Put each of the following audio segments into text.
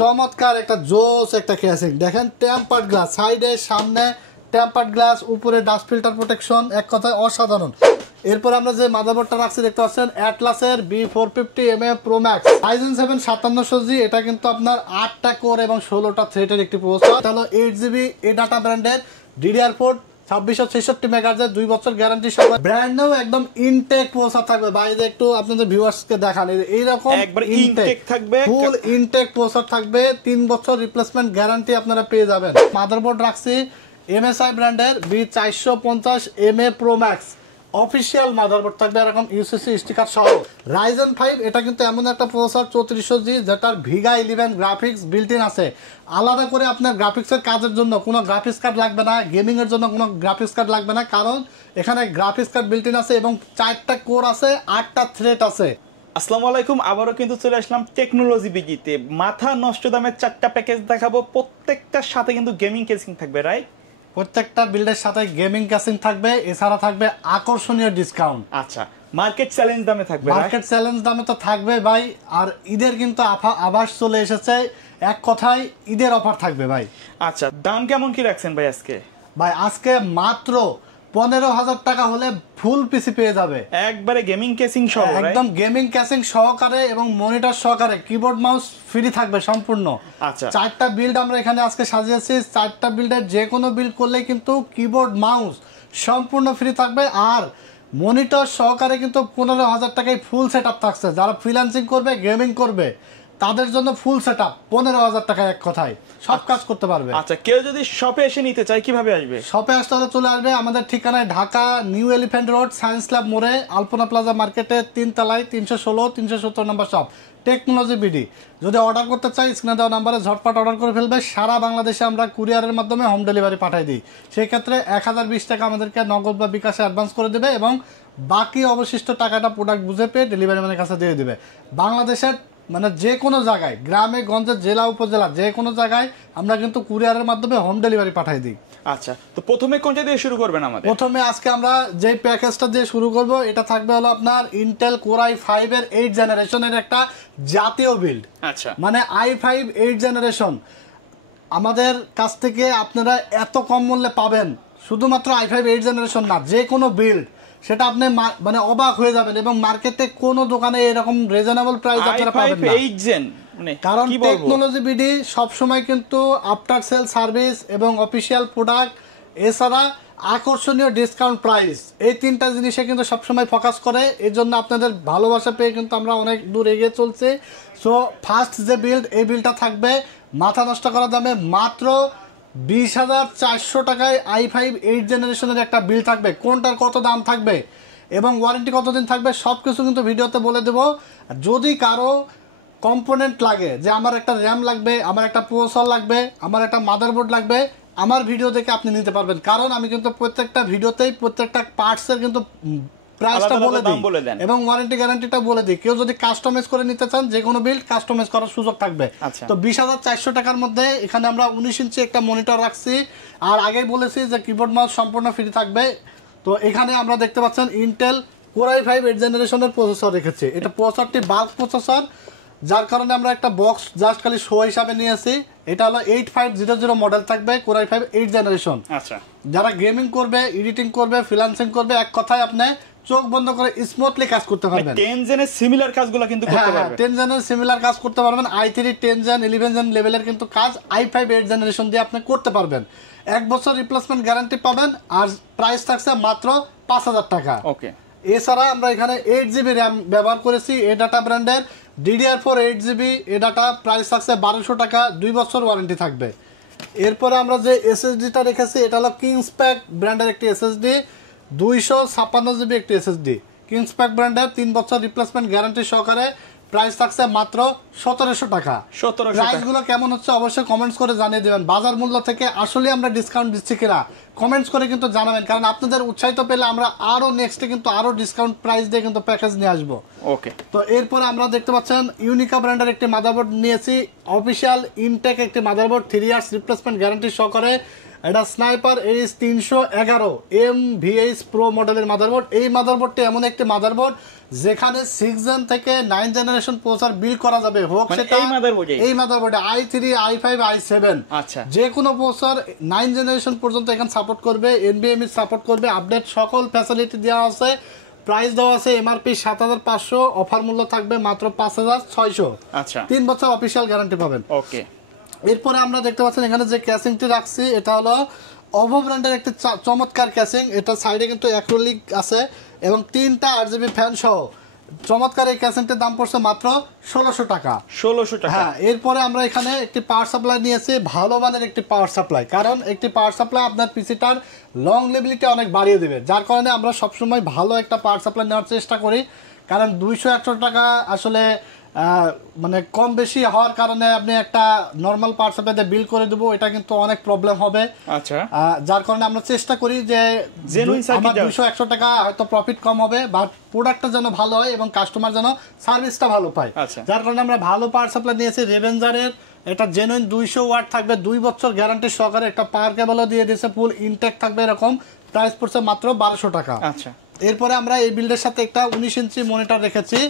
চমৎকার একটা জোস একটা কেসিং দেখেন, টেম্পার্ড গ্লাস, সাইডে সামনে টেম্পার্ড গ্লাস, উপরে ডাস্ট ফিল্টার প্রোটেকশন, এক কথায় অসাধারণ। এরপর আমরা যে মাদারবোর্ডটা রাখছি দেখতে পাচ্ছেন অ্যাটলাসের B450MA Pro Max Ryzen 7 5700G। এটা কিন্তু আপনার 8টা কোর এবং 16টা থ্রেডের একটি প্রসেসর। এটা হলো 8GB এডাটা ব্র্যান্ডের DDR4 2666 মেগাহার্জের 2 বছর গ্যারান্টি সহ ব্র্যান্ড নিউ একদম ইনটেক প্রসেসর থাকবে। বাইরে একটু আপনাদের ভিউয়ার্সকে দেখান, এইরকম একবার ইনটেক থাকবে, ফুল ইনটেক প্রসেসর থাকবে, 3 বছর রিপ্লেসমেন্ট গ্যারান্টি আপনারা পেয়ে যাবেন। মাদারবোর্ড রাখছি MSI ব্র্যান্ডের B450MA Pro Max official motherboard থাকবে, এরকম UCC স্টিকার সহ। Ryzen 5 এটা কিন্তু এমন একটা প্রসেসর 3400G যেটার ভিগা 11 গ্রাফিক্স বিল্ট ইন আছে। আলাদা করে আপনার গ্রাফিক্সের কাজের জন্য কোনো গ্রাফিক্স কার্ড লাগবে না, গেমিং এর জন্য কোনো গ্রাফিক্স কার্ড লাগবে না, কারণ এখানে গ্রাফিক্স কার্ড বিল্ট ইন আছে এবং 4টা কোর আছে, 8টা থ্রেড আছে। আসসালামু আলাইকুম, আবারও কিন্তু চলে আসলাম টেকনোলজি বিগিতে। মাথা নষ্ট দামের 4টা প্যাকেজ দেখাবো, প্রত্যেকটার সাথে কিন্তু গেমিং কেসিং থাকবে, রাইট? প্রত্যেকটা বিল্ডের সাথে গেমিং কেসিং থাকবে, এছাড়া থাকবে আকর্ষণীয় ডিসকাউন্ট। আচ্ছা, মার্কেট চ্যালেঞ্জ দামে থাকবে। মার্কেট চ্যালেঞ্জ দামে তো থাকবে ভাই, আর ঈদের কিন্তু আভাস চলে এসেছে, এক কথায় ঈদের অফার থাকবে ভাই। আচ্ছা, দাম কেমন কি রাখছেন ভাই আজকে? ভাই আজকে মাত্র 15,000 টাকা হলে ফুল পিসি পেয়ে যাবে, একবারে গেমিং কেসিং সহ, একদম গেমিং কেসিং সহকারে এবং মনিটর সহকারে, কিবোর্ড মাউস ফ্রি থাকবে সম্পূর্ণ। আচ্ছা, 4টা বিল্ড আমরা এখানে আজকে সাজিয়েছি, 4টা বিল্ডের যে কোনো বিল্ড করলে কিন্তু কিবোর্ড মাউস সম্পূর্ণ ফ্রি থাকবে, আর মনিটর সহকারে কিন্তু 15,000 টাকায় ফুল সেট আপ থাকছে। যারা ফ্রিল্যান্সিং করবে, গেমিং করবে, তাদের জন্য ফুল সেট আপ 15,000 টাকায়, এক কথায় সব কাজ করতে পারবে। আচ্ছা, কেউ যদি শপে এসে নিতে চায় কিভাবে আসবে? শপে আসতে হলে চলে আসবে আমাদের ঠিকানায় Dhaka New Elephant road science lab মোড়ে আলপনা প্লাজা মার্কেটে 3 তলায় 316 370 নম্বর শপ টেকনোলজি বিডি। যদি অর্ডার করতে চাই স্ক্রিনে দেওয়া নাম্বারে ঝটপট অর্ডার করে ফেলবে। সারা বাংলাদেশে আমরা কুরিয়ারের মাধ্যমে হোম ডেলিভারি পাঠিয়ে দিই। সেই ক্ষেত্রে 1020 টাকা আমাদেরকে নগদ বা বিকাশে অ্যাডভান্স করে দেবে এবং বাকি অবশিষ্ট টাকাটা প্রোডাক্ট বুঝে পেয়ে ডেলিভারি ম্যানের কাছে দিয়ে দেবে। বাংলাদেশের মানে যে কোনো জায়গায়, গ্রামে গঞ্জে, জেলা উপজেলা, যে কোনো জায়গায় আমরা কিন্তু কুরিয়ারের মাধ্যমে হোম ডেলিভারি পাঠিয়ে দিই। আচ্ছা, তো প্রথমে কোনটা দিয়ে শুরু করবেন আমাদের? প্রথমে আজকে আমরা যে প্যাকেজটা দিয়ে শুরু করব, এটা থাকবে হলো আপনার ইন্টেল কোর i5 এর 8 জেনারেশনের একটা জাতীয় বিল্ড। আচ্ছা, মানে i5 8 জেনারেশন আমাদের কাছ থেকে আপনারা এত কম মূল্যে পাবেন। শুধুমাত্র i5 8 জেনারেশন না, যে কোনো বিল্ড, সেটা আপনি মানে অবাক হয়ে যাবেন, এবং মার্কেটে কোনো দোকানে এরকম রিজনেবল প্রাইস আপনারা পাবেন না। কারণ টেকনোলজি বিডি সবসময় কিন্তু আফটার সেল সার্ভিস এবং অফিসিয়াল প্রোডাক্ট, এছাড়া আকর্ষণীয় ডিসকাউন্ট প্রাইস, এই 3টা জিনিসে কিন্তু সবসময় ফোকাস করে। এর জন্য আপনাদের ভালোবাসা পেয়ে কিন্তু আমরা অনেক দূর এগিয়ে চলছি। সো ফার্স্ট যে বিল্ড, এই বিল্ডটা থাকবে মাথা নষ্ট করা দামে মাত্র 20,400 টাকায় i5 8 জেনারেশনের একটা বিল থাকবে। কোনটার কত দাম থাকবে এবং ওয়ারেন্টি কতদিন থাকবে সব কিছু কিন্তু ভিডিওতে বলে দেবো। যদি কারো কম্পোনেন্ট লাগে, যে আমার একটা র্যাম লাগবে, আমার একটা প্রসেসর লাগবে, আমার একটা মাদারবোর্ড লাগবে, আমার ভিডিও দেখে আপনি নিতে পারবেন। কারণ আমি কিন্তু প্রত্যেকটা ভিডিওতেই প্রত্যেকটা পার্টসের কিন্তু প্রাইসটা বলে দিই এবং ওয়ারেন্টি গ্যারান্টিটা বলে দিই। কেউ যদি কাস্টমাইজ করে নিতে চান, যে কোনো বিল্ড কাস্টমাইজ করার সুযোগ থাকবে। তো 20,400 টাকার মধ্যে এখানে আমরা 19 ইঞ্চি একটা মনিটর রাখছি, আর আগেই বলেছি যে কিবোর্ড মাউস সম্পূর্ণ ফ্রি থাকবে। তো এখানে আমরা দেখতে পাচ্ছেন ইন্টেল কোর i5 8 জেনারেশনের প্রসেসর রেখেছি। এটা প্রসেসরটি বাল্ক প্রসেসর, যার কারণে আমরা একটা বক্স জাস্ট খালি শো হিসাবে নিয়েছি। এটা হলো 8500 মডেল থাকবে, কোর i5 8 জেনারেশন। আচ্ছা, যারা গেমিং করবে, এডিটিং করবে, ফ্রিল্যান্সিং করবে, এক কথায় আপনি চোখ বন্ধ করে স্মুথলি কাজ করতে পারবেন। 10 জেনের সিমিলার কাজগুলো কিন্তু করতে পারবেন। 10 জেনের সিমিলার কাজ করতে পারবেন। i3 10 জেন 11 জেন লেভেলের কিন্তু কাজ i5 8 জেনারেশন দিয়ে আপনি করতে পারবেন। 1 বছর রিপ্লেসমেন্ট গ্যারান্টি পাবেন, আর প্রাইস থাকছে মাত্র 5,000 টাকা। ওকে, এছাড়া আমরা এখানে 8GB র্যাম ব্যবহার করেছি এডাটা ব্র্যান্ডের DDR4 8GB এডাটা, প্রাইস থাকছে 1200 টাকা, 2 বছর ওয়ারেন্টি থাকবে। এরপরে আমরা যে SSDটা রেখেছি, এটা হলো কিংসপ্যাক ব্র্যান্ডের একটি SSD, 256GB একটি SSD, কিংসপ্যাক ব্র্যান্ডের 3 বছর রিপ্লেসমেন্ট গ্যারান্টি সহকারে, প্রাইস থাকছে মাত্র 1700 টাকা। প্রাইসগুলো কেমন হচ্ছে অবশ্যই কমেন্টস করে জানিয়ে দেবেন। বাজার মূল্য থেকে আসলে আমরা ডিসকাউন্ট দিচ্ছি কিনা কমেন্টস করে কিন্তু জানাবেন, কারণ আপনাদের উৎসাহিত পেলে আমরা আরো নেক্সটে কিন্তু আরো ডিসকাউন্ট প্রাইস দিয়ে কিন্তু প্যাকেজ নিয়ে আসবো। ওকে, তো এরপরে আমরা দেখতে পাচ্ছেন ইউনিকা ব্র্যান্ডের একটি মাদারবোর্ড নিয়েছি, অফিসিয়াল ইনটেক একটি মাদারবোর্ড, 3 ইয়ার্স রিপ্লেসমেন্ট গ্যারান্টি সহকারে, এটা স্নাইপার এইচ 311 MVH প্রো মডেলের মাদারবোর্ড। এই মাদারবোর্ডটি এমন একটি মাদারবোর্ড যেখানে 6 জেন থেকে 9 জেনারেশন প্রসেসর বিল্ড করা যাবে, হোক সেটা এই মাদারবোর্ডে i3 i5 i7 আচ্ছা যে কোনো প্রসেসর 9 জেনারেশন পর্যন্ত এখানে সাপোর্ট করবে, NVMe সাপোর্ট করবে, আপডেট সকল ফ্যাসিলিটি দেওয়া আছে। প্রাইস দেওয়া আছে MRP 7500, অফার মূল্য থাকবে মাত্র 5600। আচ্ছা 3 বছর অফিশিয়াল গ্যারান্টি পাবেন। ওকে, এরপরে আমরা দেখতে পাচ্ছেন এখানে যে ক্যাসিংটি রাখছি এটা হলো ওভো ব্র্যান্ডের একটি চমৎকার ক্যাসিং। এটা সাইডে কিন্তু অ্যাক্রিলিক আছে এবং 3টা RGB ফ্যান সহ চমৎকার এই ক্যাসিংটির দাম পড়ছে মাত্র 1600 টাকা। 1600 টাকা। হ্যাঁ, এরপরে আমরা এখানে একটি পাওয়ার সাপ্লাই নিয়েছি, ভালো মানের একটি পাওয়ার সাপ্লাই, কারণ একটি পাওয়ার সাপ্লাই আপনার পিসিটার লং লেবিলিটি অনেক বাড়িয়ে দেবে, যার কারণে আমরা সবসময় ভালো একটা পাওয়ার সাপ্লাই নেওয়ার চেষ্টা করি। কারণ 200-100 টাকা আসলে মানে কম বেশি হওয়ার কারণে আপনি একটা নর্মাল পাওয়ার সাপ্লাই দিয়ে বিল করে দেবো, এটা কিন্তু অনেক প্রবলেম হবে। আচ্ছা, যার কারণে আমরা চেষ্টা করি যে আমার 200-100 টাকা হয়তো প্রফিট কম হবে, বাট প্রোডাক্টটা যেন ভালো হয় এবং কাস্টমার যেন সার্ভিসটা ভালো পায়। যার কারণে আমরা ভালো পাওয়ার সাপ্লাই নিয়েছি রেভেঞ্জারের। এটা জেনুইন 200 ওয়াট থাকবে, 2 বছর গ্যারান্টি সহকারে, একটা পাওয়ার কেবলও দিয়ে দিয়েছে, ফুল ইনটেক থাকবে এরকম। প্রাইস পড়ছে মাত্র 1200 টাকা। আচ্ছা, এরপরে আমরা এই বিল্ডের সাথে একটা 19 ইঞ্চি মনিটর রেখেছি।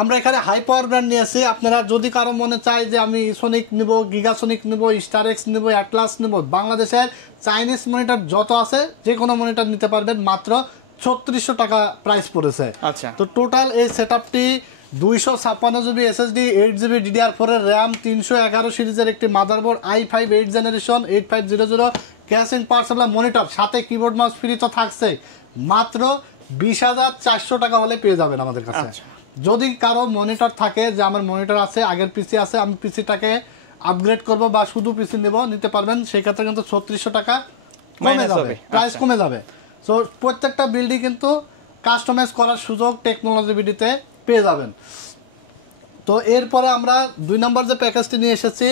আমরা এখানে হাই পাওয়ার ব্র্যান্ড নিয়েছি। আপনারা যদি কারো মনে চায় যে আমি সোনিক নিব, গিগাসোনিক নিব, স্টারেক্স নিব, অ্যাটলাস নিব, বাংলাদেশের চাইনিজ মনিটর যত আছে যে কোনো মনিটর নিতে পারবেন, মাত্র 3600 টাকা প্রাইস পড়েছে। আচ্ছা, তো টোটাল এই সেটআপটি 256 জিবি SSD, 8 জিবি DDR4 এর RAM, 311 সিরিজের একটি motherboard, i5 8 generation 8500 casing power supply monitor, সাথে কিবোর্ড মাউস ফ্রি তো থাকছে, মাত্র 20400 টাকা হলে পেয়ে যাবেন আমাদের কাছে। যদি কারো মনিটর থাকে যে আমার মনিটর আছে, আগের পিসি আছে, আমি পিসিটাকে আপগ্রেড করব বা শুধু পিসি নেব, নিতে পারবেন। সেই ক্ষেত্রে কিন্তু 3600 টাকা কমে যাবে, প্রাইস কমে যাবে। সো প্রত্যেকটা বিল্ডই কিন্তু কাস্টমাইজ করার সুযোগ টেকনোলজি বিডিতে পেয়ে যাবেন। তো এরপরে আমরা 2 নম্বর যে প্যাকেজটি নিয়ে এসেছি,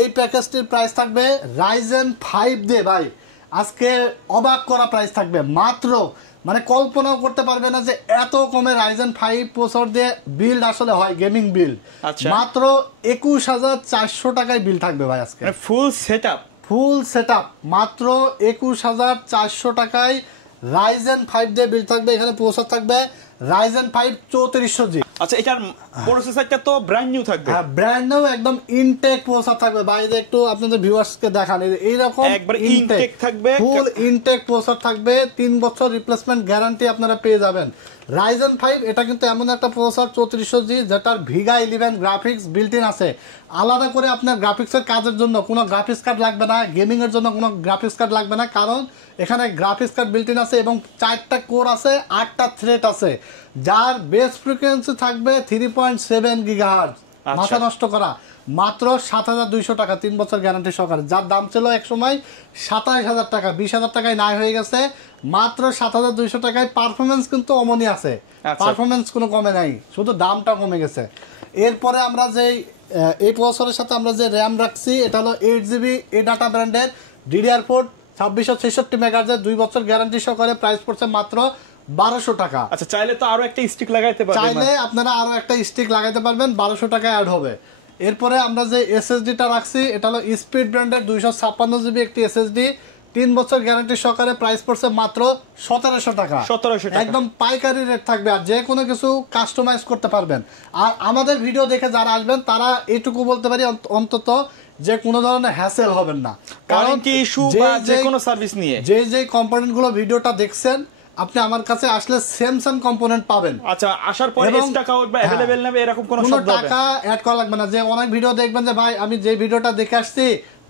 এই প্যাকেজটির প্রাইস থাকবে Ryzen 5 দিয়ে, ভাই আজকে অবাক করা প্রাইস থাকবে, মাত্র মানে কল্পনাও করতে পারবে না যে এত কমে Ryzen 5 প্রসেসর দিয়ে বিল্ড আসলে হয়, গেমিং বিল্ড। মাত্র 21400 টাকায় বিল থাকবে ভাই আজকে, ফুল সেটআপ মাত্র 21400 টাকায় Ryzen 5 দিয়ে বিল থাকবে। এখানে প্রসেসর থাকবে Ryzen 5 3400G। আচ্ছা, এটার প্রসেসরটা তো ব্র্যান্ড নিউ থাকবে? হ্যাঁ, ব্র্যান্ড নিউ একদম ইনটেক প্রসেসর থাকবে। বাইরে একটু আপনাদের ভিউয়ার্সকে দেখান, এইরকম একবার ইনটেক থাকবে, ফুল ইনটেক প্রসেসর থাকবে, 3 বছর রিপ্লেসমেন্ট গ্যারান্টি আপনারা পেয়ে যাবেন। Ryzen 5 এটা কিন্তু এমন একটা প্রসেসর 3400G যেটার Vega 11 গ্রাফিক্স বিল্ট ইন আছে। আলাদা করে আপনার গ্রাফিক্সের কাজের জন্য কোনো গ্রাফিক্স কার্ড লাগবে না, গেমিং এর জন্য কোনো গ্রাফিক্স কার্ড লাগবে না, কারণ এখানে গ্রাফিক্স কার্ড বিল্ট ইন আছে এবং 4টা কোর আছে, 8টা থ্রেড আছে, যার বেস ফ্রিকোয়েন্সি থাকবে 3.7 GHz। মাথা নষ্ট করা, মাত্র 7200 টাকা, 3 বছর গ্যারান্টি সহকারে, যার দাম ছিল এক সময় 27000 টাকা, 20000 টাকায় নাই হয়ে গেছে, মাত্র 7200 টাকায়। পারফরমেন্স কিন্তু অমনি আছে, পারফরমেন্স কোনো কমে নাই, শুধু দামটা কমে গেছে। এরপরে আমরা যে এই প্রসেসরের সাথে আমরা যে র্যাম রাখছি, এটা হলো 8 জিবি এডাটা ব্র্যান্ডের DDR4 2666 মেগাহার্জ, 2 বছর গ্যারান্টি সহকারে, প্রাইস পড়ছে মাত্র 1200 টাকা। আচ্ছা, চাইলে তো আরো একটা স্টিক লাগাইতে পারবেন, চাইলে আপনারা আরো একটা স্টিক লাগাইতে পারবেন, 1200 টাকা অ্যাড হবে। এরপরে আমরা যে SSD-টা রাখছি, এটা হলো স্পিড ব্র্যান্ডের 256 জিবি একটি SSD, 3 বছর গ্যারান্টি সহকারে, প্রাইস পড়ছে মাত্র 1700 টাকা। 1700 টাকা একদম পাইকারি রেট থাকবে, আর যে কোনো কিছু কাস্টমাইজ করতে পারবেন। আর আমাদের ভিডিও দেখে যারা আসবেন তারা এইটুকু বলতে পারি অন্তত যে কোনো ধরনের হ্যাসেল হবেন না, কারণ কি ইস্যু বা যে কোনো সার্ভিস নিয়ে যে কম্পোনেন্টগুলো ভিডিওটা দেখছেন, আপনি আমার কাছে আসলে সেম কম্পোনেন্ট পাবেন। আচ্ছা, আসার পরে এক্সট্রা কাউট বা अवेलेबल নেবে এরকম কোনো শব্দ হবে, টাকা অ্যাড করা লাগবে না। যে অনেক ভিডিও দেখবেন যে ভাই আমি যে ভিডিওটা দেখে আসছি,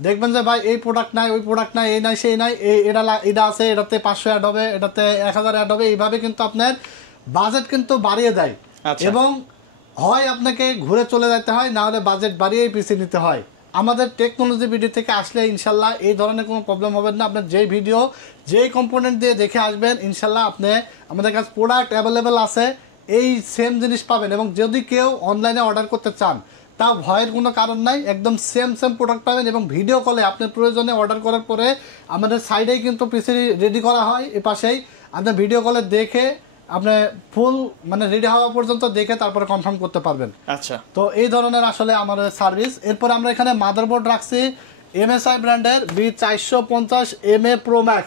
দেখবেন যে ভাই এই প্রোডাক্ট নাই, ওই প্রোডাক্ট নাই, এই নাই সেই নাই, এটা আছে, এটাতে 500 অ্যাড হবে, এটাতে 1000 অ্যাড হবে, এইভাবে কিন্তু আপনার বাজেট কিন্তু বাড়িয়ে দেয়। এবং হয় আপনাকে ঘুরে চলে যেতে হয়, না হলে বাজেট বাড়িয়ে পিসি নিতে হয়। আমাদের টেকনোলজি ভিডিও থেকে আসলে ইনশাল্লাহ এই ধরনের কোনো প্রবলেম হবে না। আপনার যেই ভিডিও যেই কম্পোনেন্ট দিয়ে দেখে আসবেন, ইনশাল্লাহ আপনি আমাদের কাছে প্রোডাক্ট অ্যাভেলেবেল আছে, এই সেম জিনিস পাবেন। এবং যদি কেউ অনলাইনে অর্ডার করতে চান, তা ভয়ের কোনো কারণ নাই, একদম সেম প্রোডাক্ট পাবেন। এবং ভিডিও কলে আপনার প্রয়োজনে অর্ডার করার পরে আমাদের সাইডেই কিন্তু পিসি রেডি করা হয়, এ পাশেই আপনার ভিডিও কলে দেখে আপনি ফুল মানে রেডি হওয়া পর্যন্ত দেখে তারপরে কনফার্ম করতে পারবেন। আচ্ছা, তো এই ধরনের আসলে আমাদের সার্ভিস। এরপর আমরা এখানে মাদারবোর্ড রাখছি, MSI ব্র্যান্ডের B450MA Pro Max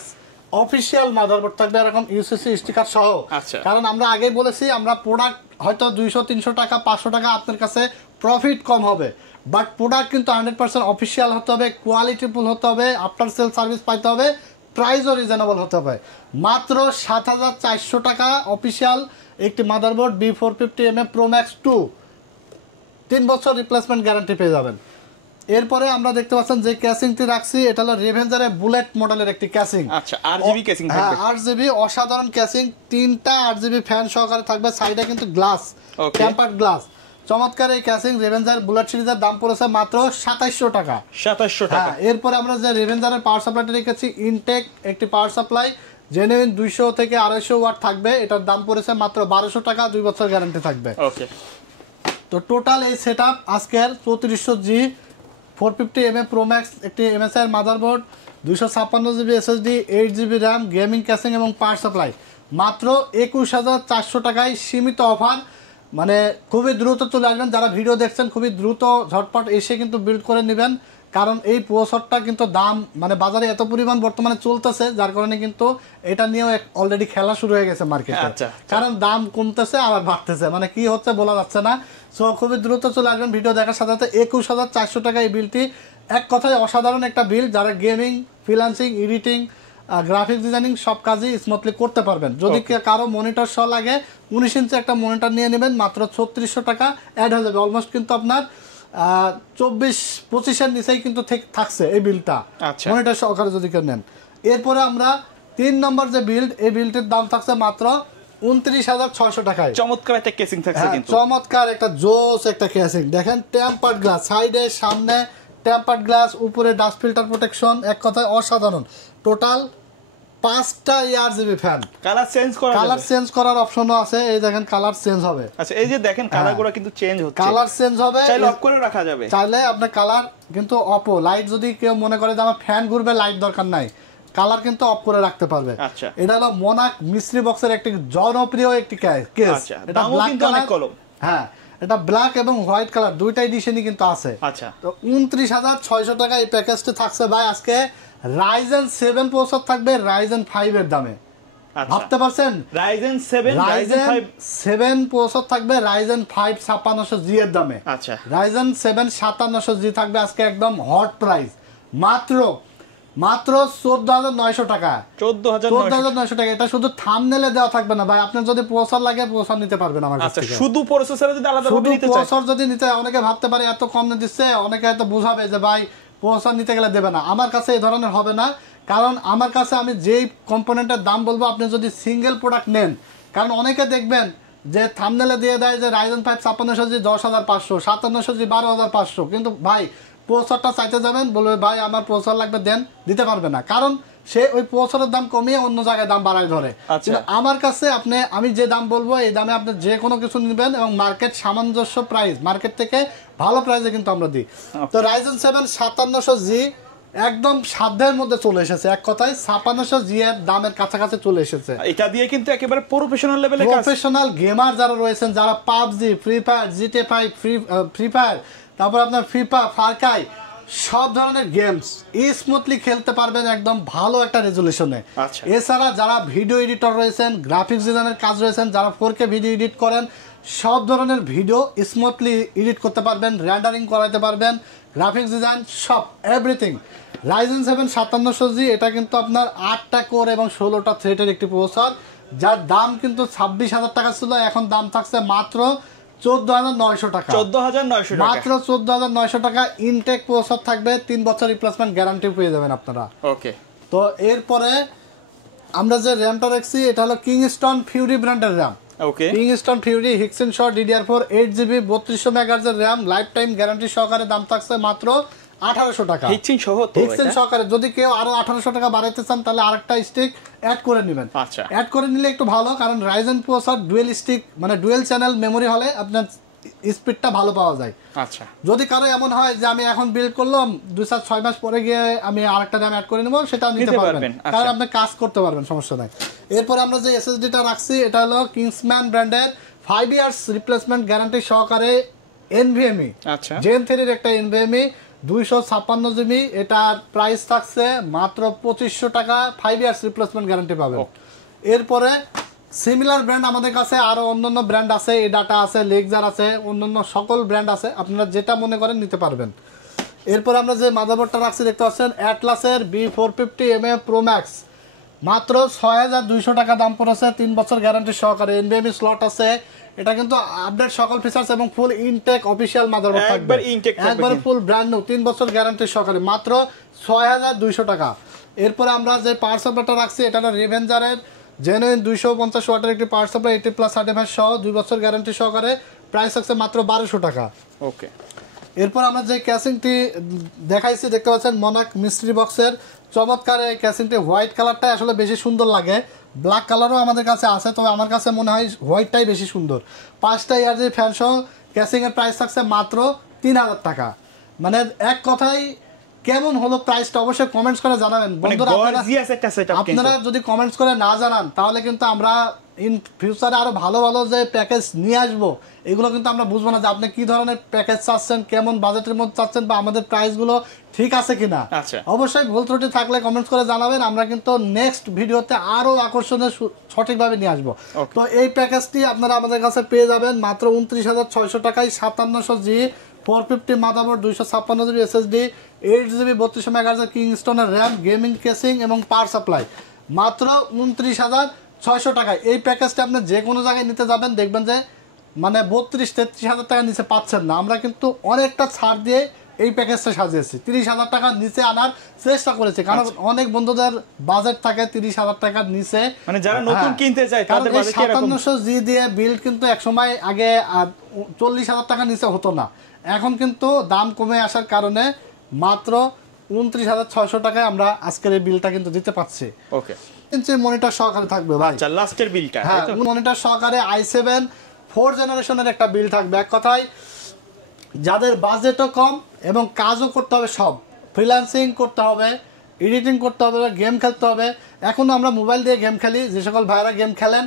official motherboard থাকবে এরকম ইউসিসি স্টিকার সহ। আচ্ছা। কারণ আমরা আগেই বলেছি আমরা প্রোডাক্ট হয়তো 200-300 টাকা 500 টাকা আপনার কাছে প্রফিট কম হবে, বাট প্রোডাক্ট কিন্তু 100% অফিসিয়াল হতে হবে, কোয়ালিটিফুল হতে হবে, আফটার সেল সার্ভিস পাইতে হবে, প্রাইসও রিজনেবল হতে হবে। মাত্র 7,400 টাকা অফিসিয়াল একটি মাদারবোর্ড B450MA Pro Max 2 3 বছর রিপ্লেসমেন্ট গ্যারান্টি পেয়ে যাবেন। এরপরে আমরা দেখতে পাচ্ছেন যে ক্যাসিংটি রাখছি এটা হলো রেভেঞ্জারের বুলেট মডেলের একটি ক্যাসিং। আচ্ছা, RGB ক্যাসিং থাকবে। হ্যাঁ, RGB অসাধারণ ক্যাসিং, 3টা RGB ফ্যান সহকারে থাকবে, সাইডে কিন্তু গ্লাস, টেম্পারড গ্লাস। চমৎকার এই ক্যাসিং রেভেঞ্জার বুলেট সিরিজের দাম পড়েছে মাত্র 2700 টাকা। 2700 টাকা। হ্যাঁ, এরপরে আমরা যে রেভেঞ্জারের পাওয়ার সাপ্লাইটা রেখেছি ইনটেক একটি পাওয়ার সাপ্লাই, জেনুইন 200 থেকে 250 ওয়াট থাকবে, এটার দাম পড়েছে মাত্র 1200 টাকা, 2 বছর গ্যারান্টি থাকবে। ওকে। তো টোটাল এই সেটআপ আজকের 3400G 450MA Pro Max একটি MSI এর motherboard, 256GB SSD, 8GB RAM, gaming casing এবং পাওয়ার সাপ্লাই মাত্র 21400 টাকায় সীমিত অফার। মানে খুবই দ্রুত চলে আসবেন, যারা ভিডিও দেখছেন খুবই দ্রুত ঝটপট এসে কিন্তু বিল্ড করে নেবেন, কারণ এই প্রসেসরটা কিন্তু দাম মানে বাজারে এত পরিমাণ বর্তমানে চলতেছে, যার কারণে কিন্তু এটা নিয়েও অলরেডি খেলা শুরু হয়ে গেছে মার্কেটে। কারণ দাম কমতেছে আবার বাড়তেছে, মানে কি হচ্ছে বলা যাচ্ছে না। সো খুবই দ্রুত চলে আসবেন ভিডিও দেখার সাথে সাথে। 21400 টাকা এই বিলটি এক কথায় অসাধারণ একটা বিল, যারা gaming, freelancing, editing, graphics designing সব কাজই স্মুথলি করতে পারবেন। যদি কারো মনিটর সহ লাগে 19 ইঞ্চি একটা মনিটর নিয়ে নেবেন, মাত্র 3600 টাকা অ্যাড হয়ে যাবে। অলমোস্ট কিন্তু আপনার 24-25 নিচেই কিন্তু থাকছে এই বিলটা মনিটর সহকারে যদি কেউ নেন। এরপরে আমরা 3 নম্বর যে বিল্ড, এই বিল্ডের দাম থাকছে মাত্র 29,600 টাকায়। চমৎকার একটা কেসিং থাকছে কিন্তু, চমৎকার একটা জোস একটা কেসিং। দেখেন টেম্পারড গ্লাস, সাইডে সামনে টেম্পারড গ্লাস, উপরে ডাস্ট ফিল্টার প্রোটেকশন, এক কথায় অসাধারণ। টোটাল 5টা RGB ফ্যান। কালার চেঞ্জ করার অপশনও আছে, এই দেখেন কালার চেঞ্জ হবে। আচ্ছা, এই যে দেখেন কালারগুলো কিন্তু চেঞ্জ হচ্ছে, কালার চেঞ্জ হবে, চাইলে অফ করে রাখা যাবে, চাইলে আপনি কালার কিন্তু অফও, লাইট যদি কেউ মনে করে যে আমার ফ্যান ঘুরবে লাইট দরকার নাই, কালার কিন্তু অফ করে রাখতে পারবে। আচ্ছা, এটা হলো মোনাক মিস্ট্রি বক্সের একটি জনপ্রিয় একটি কেস। এটা ব্ল্যাক কালার, হ্যাঁ এটা ব্ল্যাক এবং হোয়াইট কালার দুইটা এডিশনই কিন্তু আছে। আচ্ছা, তো 29,600 টাকা এই প্যাকেজটা থাকছে ভাই। আজকে Ryzen 7 প্রসেসর থাকবে Ryzen 5 এর দামে, ভাবতে পারছেন? Ryzen 7 প্রসেসর থাকবে Ryzen 5 5600G এর দামে। আচ্ছা, Ryzen 7 5700G থাকবে আজকে একদম হট প্রাইস, মাত্র 14,900 টাকা। 14,900 টাকা। এটা শুধু থাম্বনেলে দেওয়া থাকবে না ভাই, আপনার যদি প্রসেসর লাগে প্রসেসর নিতে পারবেন আমার কাছ থেকে। শুধু প্রসেসরে যদি আলাদা ভাবে নিতে চাই, প্রসেসর যদি নিতে, অনেকে ভাবতে পারে এত কম দিচ্ছে, অনেকে এত বুঝাবে যে ভাই প্রসেসর নিতে গেলে দেবে না। আমার কাছে এই ধরনের হবে না, কারণ আমার কাছে আমি যেই কম্পোনেন্টের দাম বলবো আপনি যদি সিঙ্গেল প্রোডাক্ট নেন, কারণ অনেকে দেখবেন যে থাম্বনেলে দিয়ে দেয় যে Ryzen 5 5600G 10,500, 5700G 12,500, কিন্তু ভাই প্রসেসরটা চাইতে যাবেন, বলবে ভাই আমার প্রসেসর লাগবে, দেন, দিতে পারবে না, কারণ সে ওই প্রসেসরের দাম কমিয়ে অন্য জায়গায় দাম বাড়ায় ধরে। আমার কাছে আমি যে দাম বলবো এই দামে আপনি যে কোনো কিছু নেবেন, এবং মার্কেট সামঞ্জস্য প্রাইস, মার্কেট থেকে ভালো প্রাইসে কিন্তু আমরা দিই। তো Ryzen 7 5700G একদম সাধ্যের মধ্যে চলে এসেছে, এক কথায় 5600G এর দামের কাছাকাছি চলে এসেছে। এটা দিয়ে কিন্তু একেবারে প্রফেশনাল লেভেলে প্রফেশনাল গেমার যারা রয়েছেন, যারা PUBG, free fire, GTA 5, free fire, তারপর আপনার FIFA, ফার ক্রাই, সব ধরনের গেমস স্মুথলি খেলতে পারবেন একদম ভালো একটা রেজুলেশনে। এছাড়া যারা ভিডিও এডিটর রয়েছেন, গ্রাফিক্স ডিজাইনের কাজ রয়েছেন, যারা 4K ভিডিও এডিট করেন, সব ধরনের ভিডিও স্মুথলি এডিট করতে পারবেন, রেন্ডারিং করাতে পারবেন, গ্রাফিক্স ডিজাইন সব এভরিথিং। Ryzen 7 5700G এটা কিন্তু আপনার 8টা কোর এবং 16টা থ্রেডের একটি প্রসেসর, যার দাম কিন্তু 26,000 টাকা ছিল, এখন দাম থাকছে মাত্র 14,900 টাকা। 14,900 টাকা, মাত্র 14,900 টাকা। ইনটেক প্রসেসর থাকবে, 3 বছর রিপ্লেসমেন্ট গ্যারান্টি পেয়ে যাবেন আপনারা। ওকে। তো এরপরে আমরা যে র্যামটা রাখছি এটা হলো কিংস্টন ফিউরি ব্র্যান্ডের র্যাম। ওকে, কিংস্টন ফিউরি হিক্সেনশট DDR4 8GB 3200 মেগাহার্জ এর র্যাম, লাইফ টাইম গ্যারান্টি সহকারে, দাম থাকছে মাত্র 1800 টাকা। হিক্সেন সহকারে যদি কেউ আরো 1800 টাকা বাড়াইতে চান তাহলে আরেকটা স্টিক অ্যাড করে নেবেন। আচ্ছা, অ্যাড করে নিলে একটু ভালো, কারণ Ryzen প্রসেসর ডুয়েল স্টিক মানে ডুয়েল চ্যানেল মেমোরি হলে আপনার স্পিডটা ভালো পাওয়া যায়। আচ্ছা, যদি কারো এমন হয় যে আমি এখন বিল্ড করলাম 2-6 মাস পরে গিয়ে আমি আরেকটা র্যাম অ্যাড করে নেব, সেটা নিতে পারবেন, কারণ আপনি কাজ করতে পারবেন, সমস্যা নাই। এরপর আমরা যে SSD-টা রাখছি এটা হলো কিংসম্যান ব্র্যান্ডের 5 ইয়ার্স রিপ্লেসমেন্ট গ্যারান্টি সহকারে NVMe। আচ্ছা, Gen 3 এর একটা NVMe 256 জিবি, এটার প্রাইস থাকছে মাত্র 2500 টাকা, 5 ইয়ার্স রিপ্লেসমেন্ট গ্যারান্টি পাবেন। এরপরে সিমিলার ব্র্যান্ড আমাদের কাছে আরো অন্যান্য ব্র্যান্ড আছে, এই ডাটা আছে, লেক্সার আছে, অন্যান্য সকল ব্র্যান্ড আছে, আপনারা যেটা মনে করেন নিতে পারবেন। এরপর আমরা যে মাদারবোর্ডটা রাখছি দেখতে পাচ্ছেন অ্যাটলাসের B450 Pro Max, মাত্র 6200 টাকা দাম পড়েছে, 3 বছর গ্যারান্টি সহকারে, NVMe স্লট আছে। এটা কিন্তু আপডেট সকল ফিচার্স এবং ফুল ইনটেক অফিশিয়াল মাদারবোর্ড থাকবে, একবার ফুল ব্র্যান্ড নিউ, 3 বছর গ্যারান্টি সহকারে, মাত্র 6200 টাকা। এরপরে আমরা যে পাওয়ার সাপ্লাইটা রাখছি এটা হলো রিভেঞ্জারের জেনুইন 250 ওয়াটের একটি পাওয়ার সাপ্লাই, 80+ সার্টিফাইড সহ 2 বছর গ্যারান্টি সহকারে, প্রাইস আছে মাত্র 1200 টাকা। ওকে, এরপর আমরা যে ক্যাসিংটি দেখাইছি দেখতে পাচ্ছেন মনাক মিস্ট্রি বক্সের, চমৎকার এই ক্যাসিংটি, হোয়াইট কালারটা আসলে বেশি সুন্দর লাগে, ব্ল্যাক কালারও আমাদের কাছে আছে, তবে আমার কাছে মনে হয় হোয়াইটটাই বেশি সুন্দর। 5টা ইয়ারজি ফ্যান সহ ক্যাসিংয়ের প্রাইস থাকছে মাত্র 3000 টাকা। মানে এক কথাই কেমন হলো প্রাইসটা অবশ্যই কমেন্টস করে জানাবেন বন্ধুরা। আপনারা যদি কমেন্টস করে না জানান তাহলে কিন্তু আমরা ইন ফিউচারে আরো ভালো ভালো যে প্যাকেজ নিয়ে আসবো এগুলো কিন্তু আমরা বুঝবো না যে আপনি কি ধরনের প্যাকেজ চাচ্ছেন, কেমন বাজেটের মধ্যে চাচ্ছেন, বা আমাদের প্রাইসগুলো ঠিক আছে কিনা। অবশ্যই ভুল ত্রুটি থাকলে কমেন্টস করে জানাবেন, আমরা কিন্তু নেক্সট ভিডিওতে আরো আকর্ষণীয় সঠিকভাবে নিয়ে আসবো। তো এই প্যাকেজটি আপনারা আমাদের কাছে পেয়ে যাবেন মাত্র 29,600 টাকায়, 5700G 450 motherboard, 256 GB SSD, 8 GB 32 megahertz কিংস্টনের র্যাম, গেমিং কেসিং এবং পাওয়ার সাপ্লাই, মাত্র 29,600 টাকায়। এই প্যাকেজটা আপনি যে কোনো জায়গায় নিতে যাবেন দেখবেন যে মানে 32-33 হাজার টাকার নিচে পাচ্ছেন না। আমরা কিন্তু অনেকটা ছাড় দিয়ে এই প্যাকেজটা সাজিয়েছি, 30,000 টাকার নিচে আনার চেষ্টা করেছি, কারণ অনেক বন্ধুদের বাজেট থাকে 30,000 টাকার নিচে, মানে যারা নতুন কিনতে চায় তাদের বাজেট কি এরকম। 5700G দিয়ে বিল্ড কিন্তু একসময় আগে 40,000 টাকার নিচে হতো না, এখন কিন্তু দাম কমে আসার কারণে মাত্র 29,600 টাকায় আমরা আজকের এই বিলটা কিন্তু দিতে পারছি। ওকে, মনিটর সহকারে থাকবে ভাই। আচ্ছা, লাস্টের বিলটা, হ্যাঁ, মনিটর সহকারে i7 4 জেনারেশনের একটা বিল থাকবে। এক কথায় যাদের বাজেটও কম এবং কাজও করতে হবে, সব ফ্রিল্যান্সিং করতে হবে, এডিটিং করতে হবে, গেম খেলতে হবে। এখনো আমরা মোবাইল দিয়ে গেম খেলি, যে সকল ভাইরা গেম খেলেন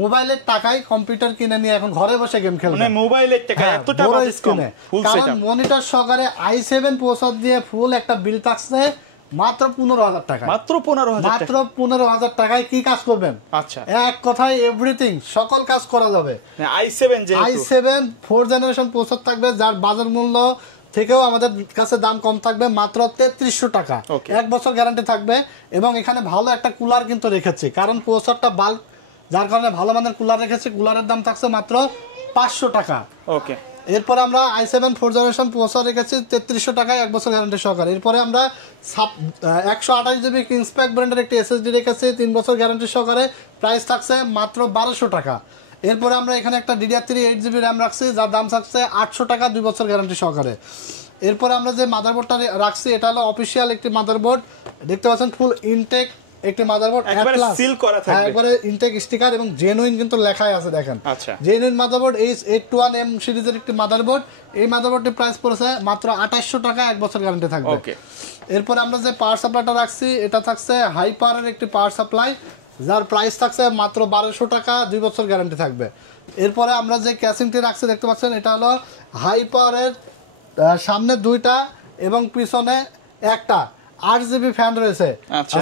মোবাইলের টাকায় কম্পিউটার কিনে নিয়ে এখন ঘরে বসে গেম খেলবেন, মানে মোবাইলের টাকায় এতটা বাজেট কম, ফুল কারণ সেটআপ মনিটর সহকারে i7 প্রসেসর দিয়ে ফুল একটা বিল থাকছে মাত্র 15,000 টাকা, মাত্র 15,000 টাকায় কি কাজ করবেন। আচ্ছা, এক কথায় এভরিথিং, সকল কাজ করা যাবে। i7 4 জেনারেশন প্রসেসর থাকবে, যার বাজার মূল্য থেকেও আমাদের কাছে দাম কম থাকবে, মাত্র 3300 টাকা, 1 বছর গ্যারান্টি থাকবে। এবং এখানে ভালো একটা কুলার কিন্তু রেখেছি, কারণ প্রসেসরটা বাল্ক, যার কারণে ভালো মানের কুলার রেখেছি, কুলারের দাম থাকছে মাত্র 500 টাকা। ওকে, এরপর আমরা i7 4 জেনারেশন প্রসেসর রেখেছি 3300 টাকায়, 1 বছর গ্যারান্টি সহকারে। এরপরে আমরা 128 জিবি কিংসপ্যাক ব্র্যান্ডের একটি SSD রেখেছি, 3 বছর গ্যারান্টি সহকারে, প্রাইস থাকছে মাত্র 1200 টাকা। এরপরে আমরা এখানে একটা DDR3 8 জিবি র্যাম রাখছি, যার দাম থাকছে 800 টাকা, 2 বছর গ্যারান্টি সহকারে। এরপরে আমরা যে মাদারবোর্ডটা রাখছি এটা হলো অফিসিয়াল একটি মাদারবোর্ড, দেখতে পাচ্ছেন ফুল ইনটেক একটি মাদারবোর্ড, একবারে সিল করা থাকবে, একবারে ইনটেক স্টিকার এবং জেনুইন কিন্তু লেখাই আছে, দেখেন। আচ্ছা, জেনুইন মাদারবোর্ড, H821M সিরিজের একটি মাদারবোর্ড। এই মাদারবোর্ডটির প্রাইস পড়েছে মাত্র 2800 টাকা, 1 বছর গ্যারান্টি থাকবে। ওকে, এরপর আমরা যে পাওয়ার সাপ্লাইটা রাখছি এটা থাকছে হাই পাওয়ারের একটি পাওয়ার সাপ্লাই, যার প্রাইস থাকছে মাত্র 1200 টাকা, 2 বছর গ্যারান্টি থাকবে। এরপরে আমরা যে ক্যাসিংটি রাখছি দেখতে পাচ্ছেন এটা হলো হাই পাওয়ারের, সামনে 2টা এবং পিছনে একটা 8 জিবি ফ্যান রয়েছে,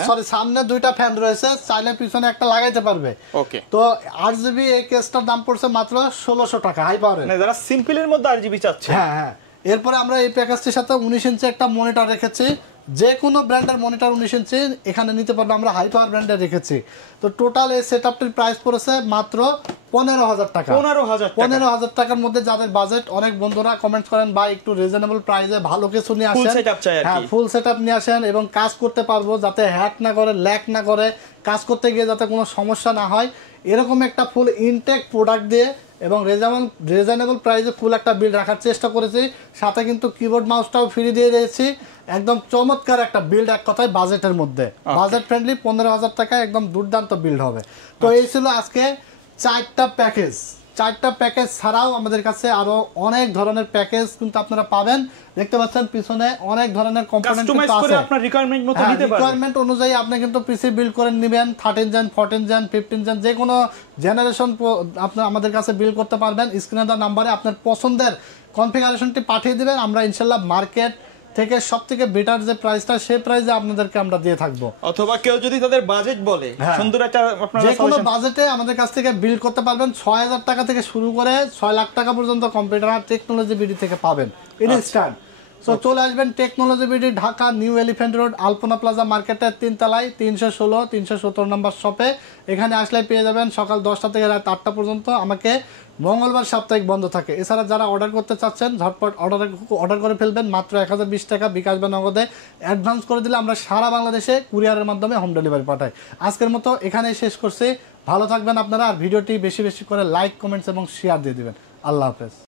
সরি সামনে 2টা ফ্যান রয়েছে, চাইলে পিছনে একটা লাগাইতে পারবে। ওকে, তো 8 জিবি এই কেসটার দাম পড়ছে মাত্র 1600 টাকা হাই পাওয়ারের, মানে যারা সিম্পলের মধ্যে 8 জিবি চাচ্ছে। হ্যাঁ হ্যাঁ। এরপরে আমরা এই প্যাকেজটির সাথে 19 ইঞ্চি একটা মনিটর রেখেছি, যে কোনো ব্র্যান্ডের মনিটর 19 ইঞ্চি এখানে নিতে পারবে, আমরা হাই পাওয়ার ব্র্যান্ডের রেখেছি। তো টোটাল এই সেটআপটির প্রাইস পড়েছে মাত্র 15,000 টাকা। 15,000 টাকার মধ্যে যাদের বাজেট, অনেক বন্ধুরা কমেন্ট করেন ভাই একটু রিজনেবল প্রাইসে ভালো কিছু নিয়ে আসেন, হ্যাঁ ফুল সেটআপ নিয়ে আসেন এবং কাজ করতে পারবো, যাতে হ্যাক না করে, ল্যাক না করে, কাজ করতে গিয়ে যাতে কোনো সমস্যা না হয়, এরকম একটা ফুল ইনটেক প্রোডাক্ট দিয়ে এবং রিজনেবল প্রাইসে ফুল একটা বিল রাখার চেষ্টা করেছি। সাথে কিন্তু কিবোর্ড মাউসটাও ফ্রি দিয়ে দিয়েছি, একদম চমৎকার একটা বিল্ড, এক কথায় বাজেটের মধ্যে, বাজেট ফ্রেন্ডলি 15,000 টাকায় একদম দুর্দান্ত বিল্ড হবে। তো এই ছিল আজকে 4টা প্যাকেজ। 4টা প্যাকেজ ছাড়াও আমাদের কাছে আরো অনেক ধরনের প্যাকেজ কিন্তু আপনারা পাবেন, দেখতে পাচ্ছেন পিছনে অনেক ধরনের কম্পোনেন্ট কিন্তু আছে, আপনার রিকোয়ারমেন্ট মতো নিতে পারবেন, রিকোয়ারমেন্ট অনুযায়ী আপনি কিন্তু পিসি বিল্ড করে নেবেন, 13 জেন 14 জেন 15 জেন যে কোনো জেনারেশন আপনি আমাদের কাছে বিল্ড করতে পারবেন। স্ক্রিনে দেওয়া নাম্বারে আপনার পছন্দের কনফিগারেশনটি পাঠিয়ে দিবেন, আমরা ইনশাআল্লাহ মার্কেট থেকে সবথেকে বেটার যে প্রাইসটা সেই প্রাইসে আপনাদেরকে আমরা দিয়ে থাকবো। অথবা কেউ যদি তাদের বাজেট বলে সুন্দর একটা আপনারা যে কোনো বাজেটে আমাদের কাছ থেকে বিল্ড করতে পারবেন। ৬,০০০ টাকা থেকে শুরু করে ৬ লাখ টাকা পর্যন্ত কম্পিউটার আর টেকনোলজি বিডি থেকে পাবেন ইনস্ট্যান্ট। সো চলে আসবেন Technology BD, Dhaka New Elephant Road, Alpana Plaza মার্কেটের ৩ তলায় ৩১৬ ৩১৭ নম্বর শপে। এখানে আসলে পেয়ে যাবেন সকাল 10টা থেকে রাত 8টা পর্যন্ত। আমাকে মঙ্গলবার সাপ্তাহিক বন্ধ থাকে। এছাড়া যারা অর্ডার করতে চাচ্ছেন ঝটপট অর্ডার করে ফেলবেন। মাত্র 1020 টাকা বিকাশ বা নগদে অ্যাডভান্স করে দিলে আমরা সারা বাংলাদেশে কুরিয়ারের মাধ্যমে হোম ডেলিভারি পাঠাই। আজকের মতো এখানেই শেষ করছি। ভালো থাকবেন আপনারা, আর ভিডিওটি বেশি বেশি করে লাইক, কমেন্টস এবং শেয়ার দিয়ে দিবেন। আল্লাহ হাফেজ।